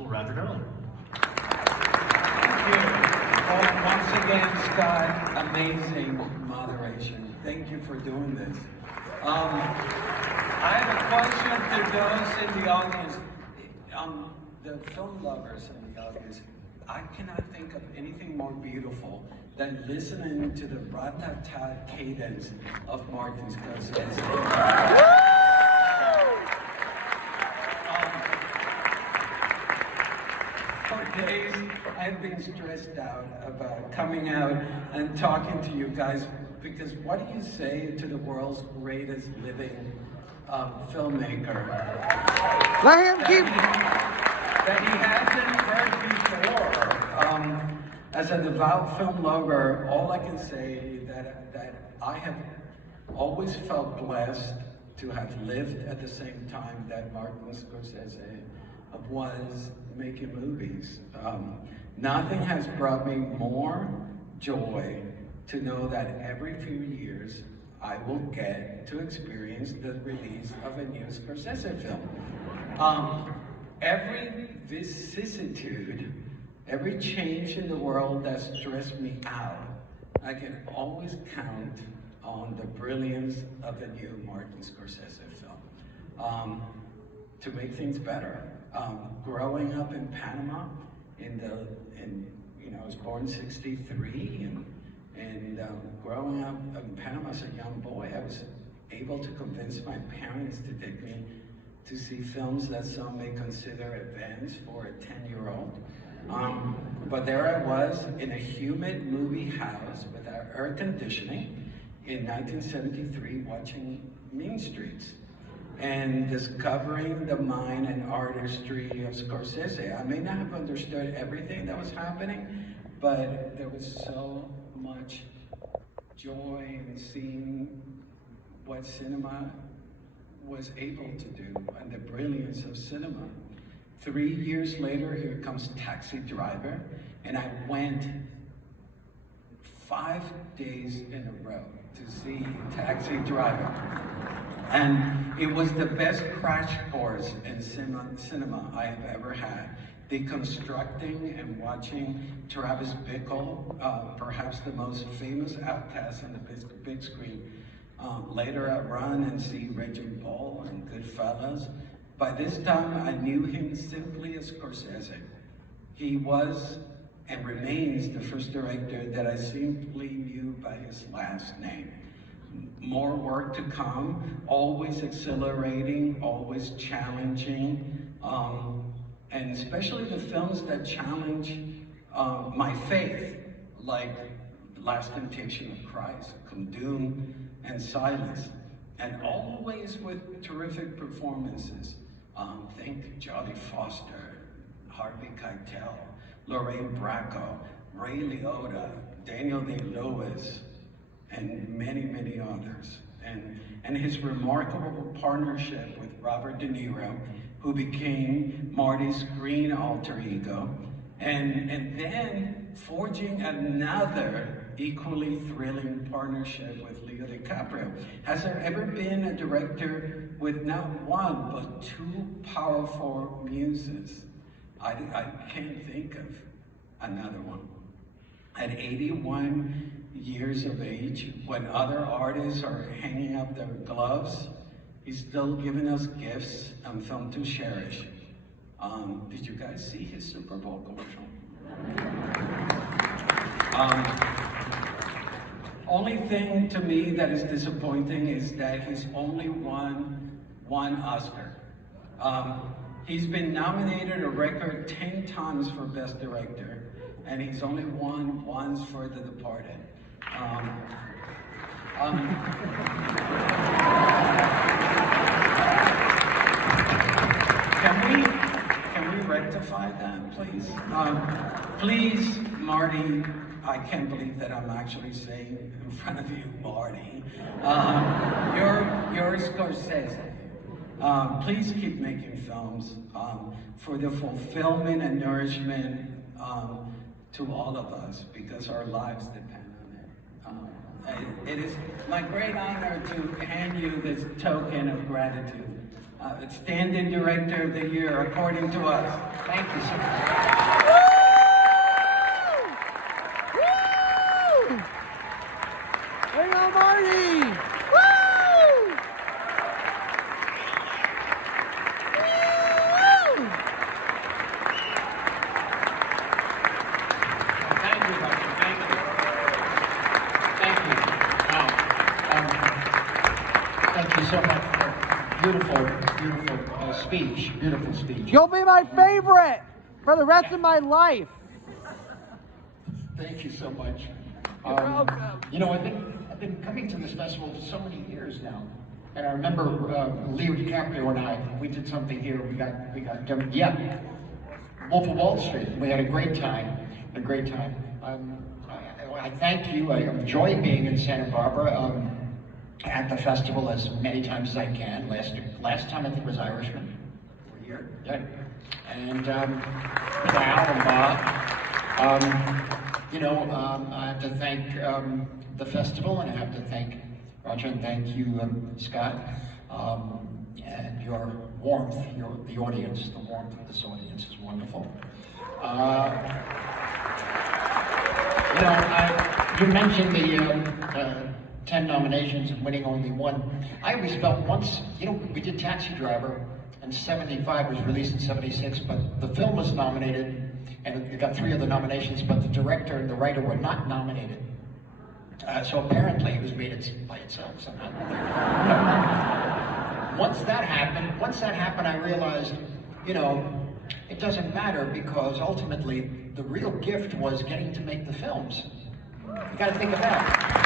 successful Roger Darling. Thank you. Well, once again, Scott, amazing moderation. Thank you for doing this. I have a question to those in the audience. The film lovers in the audience, I cannot think of anything more beautiful than listening to the rat-tat-tat cadence of Martin Scorsese. For days, I've been stressed out about coming out and talking to you guys, because what do you say to the world's greatest living filmmaker? Let him keep... That he hasn't heard before. As a devout film lover, all I can say that I have always felt blessed to have lived at the same time that Martin Scorsese was making movies. Nothing has brought me more joy to know that every few years I will get to experience the release of a new Scorsese film. Every vicissitude, every change in the world that stressed me out, I can always count on the brilliance of the new Martin Scorsese film to make things better. Growing up in Panama, I was born in '63, and growing up in Panama as a young boy, I was able to convince my parents to take me to see films that some may consider advanced for a 10-year-old. But there I was in a humid movie house without air conditioning in 1973 watching Mean Streets and discovering the mind and artistry of Scorsese. I may not have understood everything that was happening, but there was so much joy in seeing what cinema was able to do and the brilliance of cinema. 3 years later, here comes Taxi Driver, and I went 5 days in a row to see Taxi Driver. And it was the best crash course in cinema I have ever had. Deconstructing and watching Travis Bickle, perhaps the most famous outcast on the big screen. Later I run and see Raging Bull and Goodfellas. By this time I knew him simply as Scorsese. He was and remains the first director that I simply knew by his last name. More work to come, always exhilarating, always challenging, and especially the films that challenge my faith, like The Last Temptation of Christ, Kundun, and Silence, and always with terrific performances. Think Jodie Foster, Harvey Keitel, Lorraine Bracco, Ray Liotta, Daniel Day-Lewis, and many, many others. And his remarkable partnership with Robert De Niro, who became Marty's screen alter ego, and then forging another equally thrilling partnership with Leo DiCaprio. Has there ever been a director with not one, but two powerful muses? I can't think of another one. At 81 years of age, when other artists are hanging up their gloves, he's still giving us gifts and film to cherish. Did you guys see his Super Bowl commercial? Only thing to me that is disappointing is that he's only won one Oscar. He's been nominated a record 10 times for Best Director, and he's only won once for The Departed. Can we rectify that, please? Please, Marty, I can't believe that I'm actually saying in front of you, Marty. You're Scorsese. Please keep making films for the fulfillment and nourishment to all of us, because our lives depend on it. It is my great honor to hand you this token of gratitude. Standing Director of the Year, according to us. Thank you so much. Hang on, Marty! Woo! Thank you, Roger. Thank you. Thank you. Thank you so much for a beautiful speech. Beautiful speech. You'll be my favorite for the rest of my life. Thank you so much. You're welcome. You know, I've been coming to this festival for so many years now, and I remember Leo DiCaprio and I. We did something here. We got Wolf of Wall Street. We had a great time. I thank you. I enjoy being in Santa Barbara at the festival as many times as I can. Last time I think was Irishman. Here, yeah. And Val and Bob. I have to thank the festival, and I have to thank Roger, and thank you, Scott, and your warmth, the audience. The warmth of this audience is wonderful. You mentioned the 10 nominations and winning only one. I always felt once, we did Taxi Driver, and 75 was released in 76, but the film was nominated, and it got 3 other nominations, but the director and the writer were not nominated. So apparently it was made by itself somehow. Once that happened, I realized, it doesn't matter, because ultimately the real gift was getting to make the films. You got to think of that.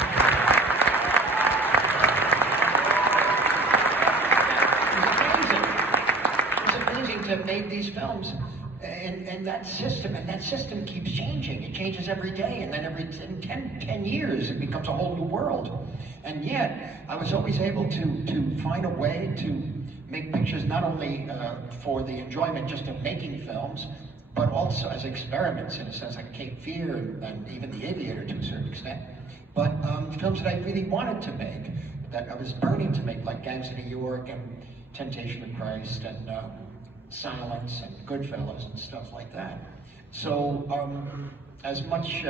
To have made these films, and that system keeps changing. It changes every day, and then every 10 years it becomes a whole new world. And yet I was always able to find a way to make pictures, not only for the enjoyment just of making films, but also as experiments, in a sense, like Cape Fear and even The Aviator to a certain extent, but films that I really wanted to make, that I was burning to make, like Gangs of New York and Temptation of Christ and Silence and Goodfellas and stuff like that. So as much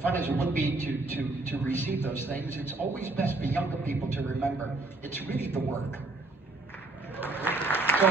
fun as it would be to receive those things, it's always best for younger people to remember it's really the work. So,